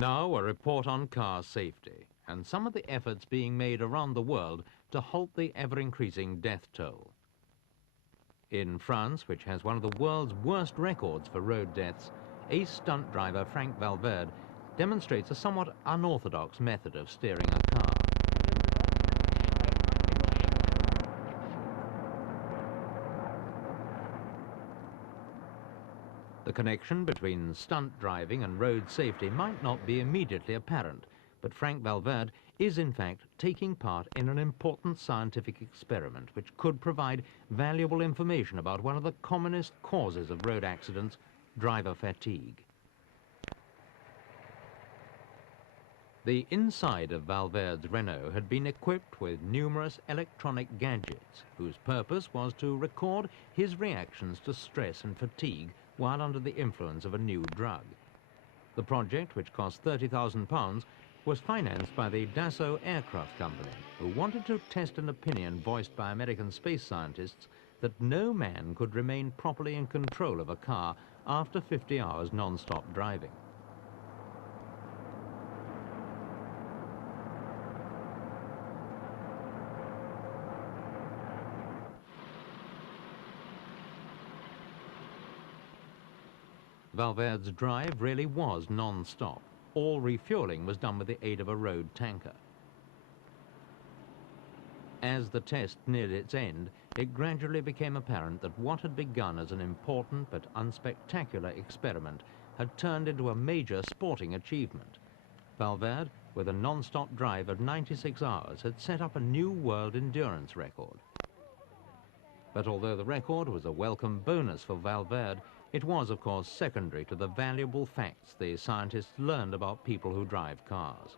Now a report on car safety and some of the efforts being made around the world to halt the ever-increasing death toll. In France, which has one of the world's worst records for road deaths, ace stunt driver Frank Valverde demonstrates a somewhat unorthodox method of steering a car. The connection between stunt driving and road safety might not be immediately apparent, but Frank Valverde is in fact taking part in an important scientific experiment which could provide valuable information about one of the commonest causes of road accidents, driver fatigue. The inside of Valverde's Renault had been equipped with numerous electronic gadgets whose purpose was to record his reactions to stress and fatigue while under the influence of a new drug. The project, which cost £30,000, was financed by the Dassault aircraft company, who wanted to test an opinion voiced by American space scientists that no man could remain properly in control of a car after 50 hours non-stop driving. Valverde's drive really was non-stop. All refueling was done with the aid of a road tanker. As the test neared its end, it gradually became apparent that what had begun as an important but unspectacular experiment had turned into a major sporting achievement. Valverde, with a non-stop drive of 96 hours, had set up a new world endurance record. But although the record was a welcome bonus for Valverde, it was, of course, secondary to the valuable facts the scientists learned about people who drive cars.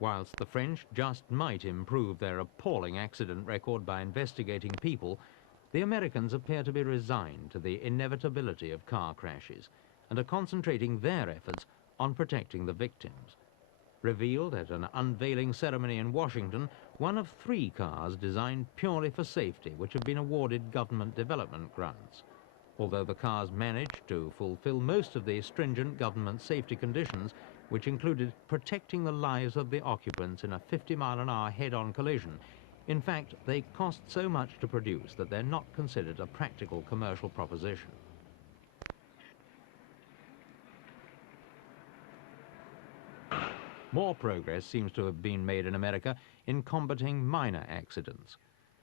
Whilst the French just might improve their appalling accident record by investigating people, the Americans appear to be resigned to the inevitability of car crashes and are concentrating their efforts on protecting the victims. Revealed at an unveiling ceremony in Washington, one of 3 cars designed purely for safety which have been awarded government development grants. Although the cars managed to fulfill most of the stringent government safety conditions, which included protecting the lives of the occupants in a 50-mile-an-hour head-on collision, in fact, they cost so much to produce that they're not considered a practical commercial proposition. More progress seems to have been made in America in combating minor accidents.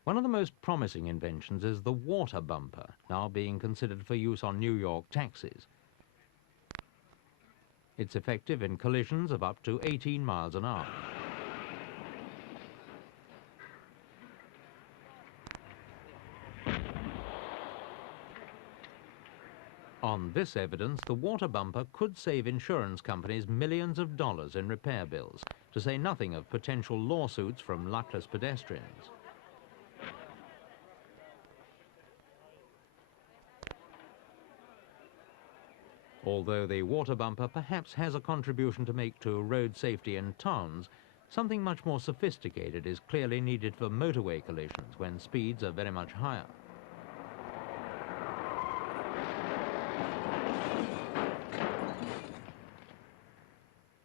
One of the most promising inventions is the water bumper, now being considered for use on New York taxis. It's effective in collisions of up to 18 miles an hour. On this evidence, the water bumper could save insurance companies millions of dollars in repair bills, to say nothing of potential lawsuits from luckless pedestrians. Although the water bumper perhaps has a contribution to make to road safety in towns, something much more sophisticated is clearly needed for motorway collisions when speeds are very much higher.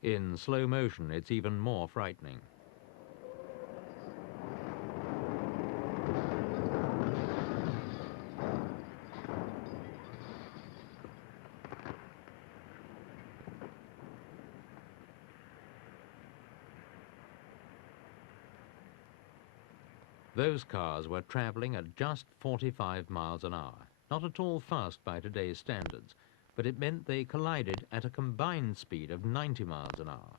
In slow motion, it's even more frightening. Those cars were traveling at just 45 miles an hour, not at all fast by today's standards, but it meant they collided at a combined speed of 90 miles an hour.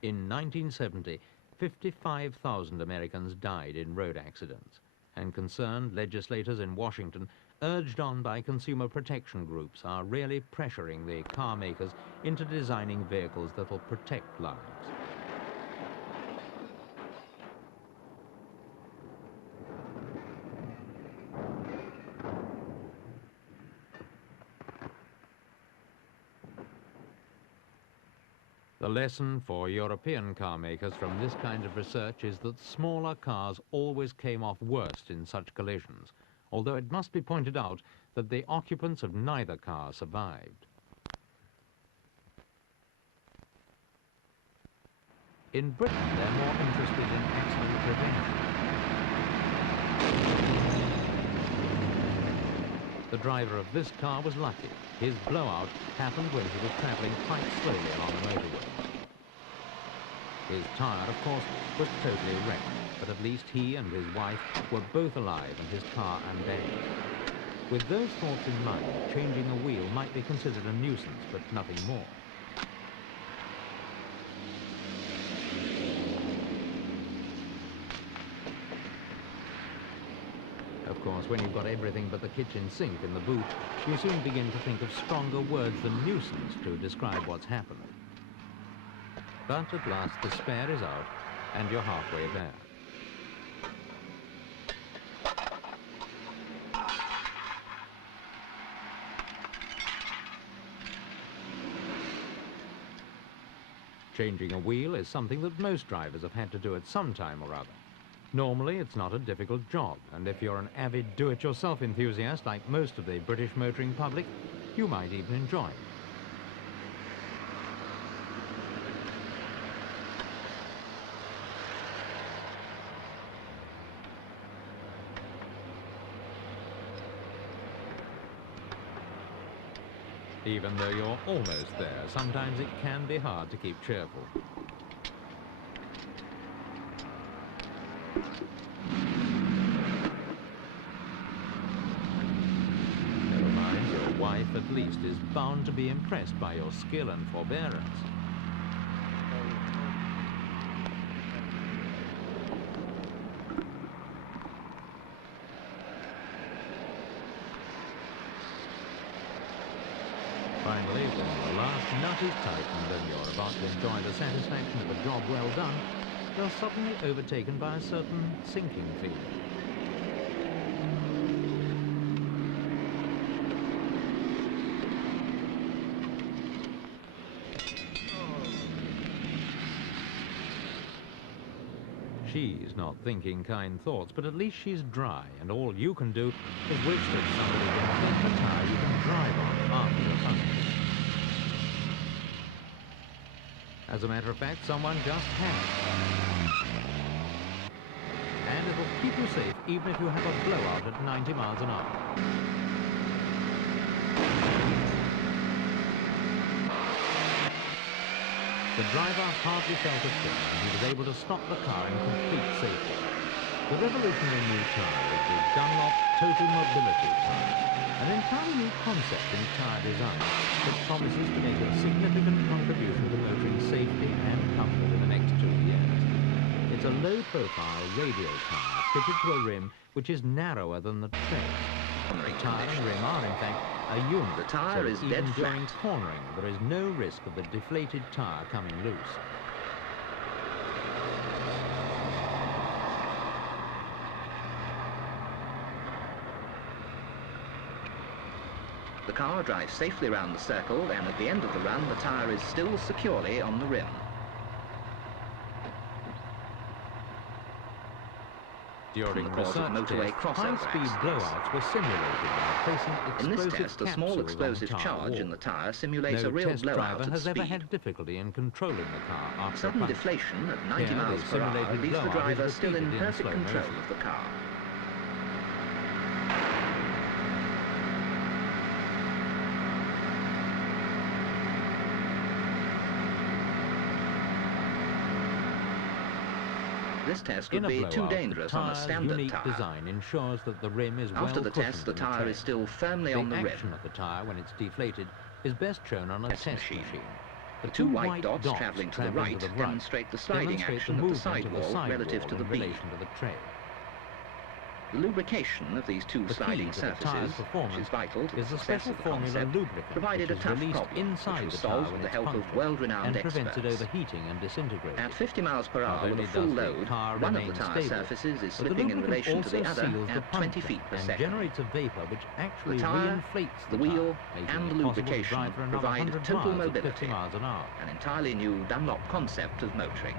In 1970, 55,000 Americans died in road accidents, and concerned legislators in Washington, urged on by consumer protection groups, are really pressuring the car makers into designing vehicles that will protect lives. The lesson for European car makers from this kind of research is that smaller cars always came off worst in such collisions, although it must be pointed out that the occupants of neither car survived. In Britain, they're more interested in accident prevention. The driver of this car was lucky. His blowout happened when he was travelling quite slowly along the motorway. His tyre, of course, was totally wrecked, but at least he and his wife were both alive and his car undamaged. With those thoughts in mind, changing a wheel might be considered a nuisance, but nothing more. Of course, when you've got everything but the kitchen sink in the boot, you soon begin to think of stronger words than nuisance to describe what's happened. But at last the spare is out, and you're halfway there. Changing a wheel is something that most drivers have had to do at some time or other. Normally, it's not a difficult job, and if you're an avid do-it-yourself enthusiast like most of the British motoring public, you might even enjoy it. Even though you're almost there, sometimes it can be hard to keep cheerful. Never mind, your wife at least is bound to be impressed by your skill and forbearance. Finally, when the last nut is tightened and you're about to enjoy the satisfaction of a job well done, you're suddenly overtaken by a certain sinking feeling. She's not thinking kind thoughts, but at least she's dry, and all you can do is wish that somebody can invent a tyre you can drive on after the fact. As a matter of fact, someone just has. And it'll keep you safe even if you have a blowout at 90 miles an hour. The driver hardly felt a thing, and he was able to stop the car in complete safety. The revolutionary new tyre is the Dunlop Total Mobility tyre, an entirely new concept in tyre design that promises to make a significant contribution to motoring safety and comfort in the next 2 years. It's a low-profile radial tyre fitted to a rim which is narrower than the tread. The tyre and rim are, in fact, a unit. The tyre is even dead during flat. cornering, there is no risk of the deflated tyre coming loose. The car drives safely round the circle, and at the end of the run, the tyre is still securely on the rim. During the course of research motorway tests, crossover high-speed accidents. blowouts were simulated by placing In this explosive test, a small capsules explosive on the tyre charge in wall. the tyre simulates No a real test blowout driver at has ever speed. had difficulty in controlling the car after Sudden a puncture. deflation at 90 Here, miles the per hour simulated leaves the blowout driver is still in repeated in perfect slow control motion. of the car. This test would In a be blowout, too the dangerous on a tyre's standard unique tyre. design ensures that the rim is After the well test, the cushioned in tyre tread. is still firmly on the The rim. action of the tyre when it's deflated is best shown on a Test test machine. machine. The two white dots travelling to the right demonstrate the sliding demonstrate action the of the movement sidewall relative to the in bead. relation to the tread. The lubrication of these two The sliding key to the tyre's surfaces, which performance is vital to is the the success special of the formula concept, lubricant, provided a which is tough released problem, inside which was the tyre solved when with the it's help of punctured world-renowned and experts. prevents it overheating and disintegrating. At 50 miles per Not hour with only a full does the load, tyre one of the remain tyre stable, surfaces is but the slipping in lubricant relation to also the other seals the at 20 puncture feet per and second. generates a vapor which actually The tyre, reinflates the the wheel, tyre, making and it the possible to lubrication drive for another provide 100 total miles at 50 mobility, miles an hour. an entirely new Dunlop concept of motoring.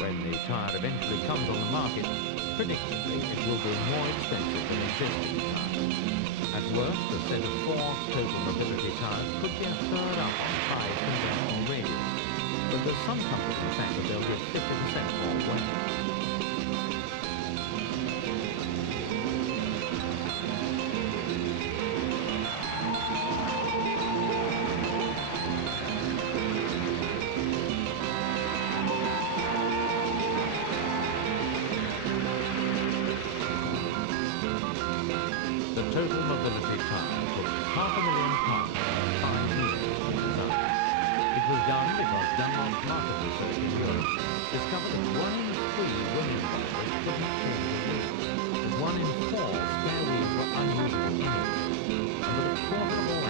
When the tyre eventually comes on the market, predictably it will be more expensive than existing tyres. At worst, a set of 4 total mobility tyres could be a third up on 5 conventional radius, but there's some comfort in the fact that they'll give 50% more weight. The total mobility tyre took £500,000 and 5 years to design. It was done because Dunlop's market research in Europe discovered that 1 in 3 winning buyers couldn't change a wheel, that 1 in 4 spare wheels were unusual anyway, and that a quarter of all